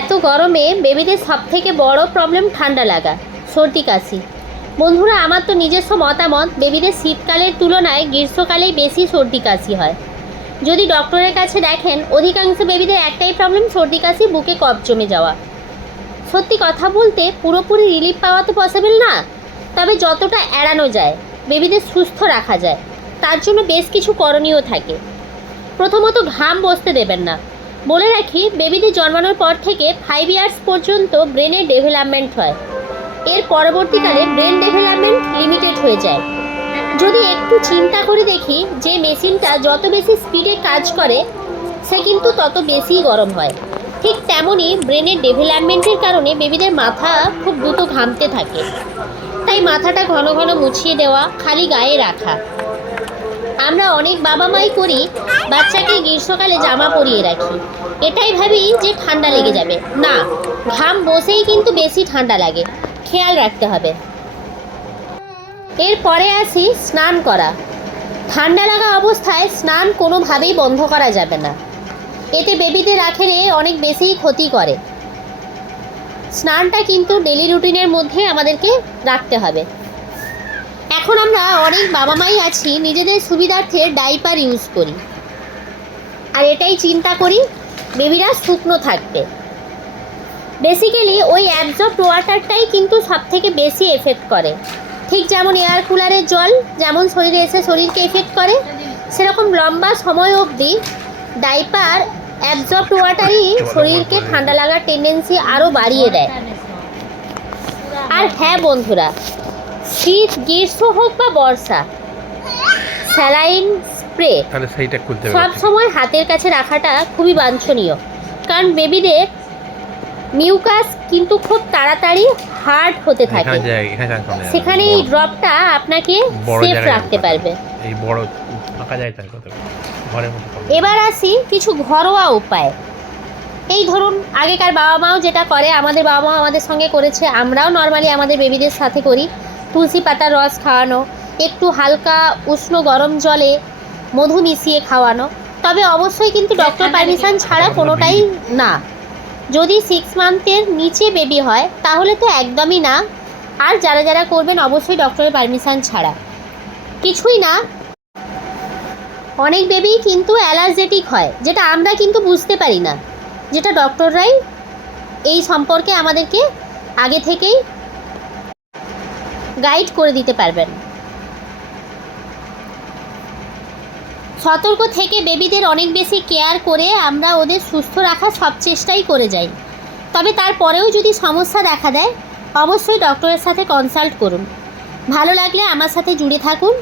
এত গরমে বেবিদের সব থেকে বড় প্রবলেম ঠান্ডা লাগা, সর্দি কাশি। বন্ধুরা, আমার তো নিজস্ব মতামত বেবিদের শীতকালের তুলনায় গ্রীষ্মকালেই বেশি সর্দি কাশি হয়। যদি ডক্টরের কাছে দেখেন, অধিকাংশ বেবিদের একটাই প্রবলেম সর্দি কাশি, বুকে কফ জমে যাওয়া। সত্যি কথা বলতে, পুরোপুরি রিলিফ পাওয়া তো পসিবল না, তবে যতটা এড়ানো যায় বেবিদের সুস্থ রাখা যায়, তার জন্য বেশ কিছু করণীয় থাকে। প্রথমত ঘাম বসতে দেবেন না। বলে রাখি বেবিদের জন্মানোর পর থেকে ফাইভ ইয়ার্স পর্যন্ত ব্রেনের ডেভেলপমেন্ট হয়। এর পরবর্তীকালে ব্রেন ডেভেলপমেন্ট লিমিটেড হয়ে যায়। যদি একটু চিন্তা করে দেখি, যে মেশিনটা যত বেশি স্পিডে কাজ করে, সে কিন্তু তত বেশি গরম হয়। ঠিক তেমনই ব্রেনের ডেভেলপমেন্টের কারণে বেবিদের মাথা খুব দ্রুত ঘামতে থাকে। তাই মাথাটা ঘন ঘন মুছিয়ে দেওয়া, খালি গায়ে রাখা। আমরা অনেক বাবা মাই করি, বাচ্চাকে গ্রীষ্মকালে জামা পরিয়ে রাখি। এটাই ভাবি যে ঠান্ডা লেগে যাবে। না, ঘাম বসেই কিন্তু বেশি ঠান্ডা লাগে। খেয়াল রাখতে হবে। এরপরে আসি স্নান করা। ঠান্ডা লাগা অবস্থায় স্নান কোনোভাবেই বন্ধ করা যাবে না। এতে বেবিদের আখেরে অনেক বেশিই ক্ষতি করে। স্নানটা কিন্তু ডেলি রুটিনের মধ্যে আমাদেরকে রাখতে হবে। এখন আমরা অনেক বাবা মাই আছি, নিজেদের সুবিধার্থে ডাইপার ইউজ করি। আর এটাই চিন্তা করি বেবিরা শুকনো থাকবে বেসিক্যালি ওই অ্যাবজর্ব ওয়াটারটাই কিন্তু সব থেকে বেশি এফেক্ট করে। ঠিক যেমন এয়ার কুলারের জল, যেমন শরীরে এসে শরীরকে এফেক্ট করে, সেরকম লম্বা সময় অবধি ডাইপার অ্যাবজর্ব ওয়াটারই শরীরকে ঠান্ডা লাগার টেন্ডেন্সি আরও বাড়িয়ে দেয়। আর হ্যাঁ বন্ধুরা শীত গ্রীষ্ম হোক বা বর্ষা স্যালাইন স্প্রে তাহলে সেইটা খুলতে হবে সব সময় হাতের কাছে রাখাটা খুবই বাঞ্ছনীয়। কারণ বেবিদের মিউকাস কিন্তু খুব তাড়াতাড়ি হার্ড হতে থাকে। সেখানে এই ড্রপটা আপনাকে সেফ রাখতে পারবে। এই বড় ফাঁকা যায়। এবার আসি কিছু ঘরোয়া উপায়। এই ধরুন আগেকার বাবা মাও যেটা করে আমাদের বাবা মা আমাদের সঙ্গে করেছে আমরাও নর্মালি আমাদের বেবিদের সাথে করি। তুলসী পাতার রস খাওয়ানো একটু হালকা উষ্ণ গরম জলে মধু মিশিয়ে খাওয়ানো। তবে অবশ্যই কিন্তু ডক্টর পারমিশন ছাড়া কোনোটাই না। যদি সিক্স মান্থের নিচে বেবি হয় তাহলে তো একদমই না। আর যারা যারা করবেন অবশ্যই ডক্টরের পারমিশন ছাড়া। কিছুই না। অনেক বেবি কিন্তু অ্যালার্জেটিক হয় যেটা আমরা কিন্তু বুঝতে পারি না। যেটা ডক্টররাই এই সম্পর্কে আমাদেরকে আগে থেকেই গাইড করে দিতে পারবেন। সতর্ক থেকে বেবিদের অনেক বেশি কেয়ার করে আমরা ওদের সুস্থ রাখার সব চেষ্টাই করে যাই। তবে তারপরেও যদি সমস্যা দেখা দেয়, অবশ্যই ডক্টরের সাথে কনসাল্ট করুন। ভালো লাগলে আমার সাথে জুড়ে থাকুন।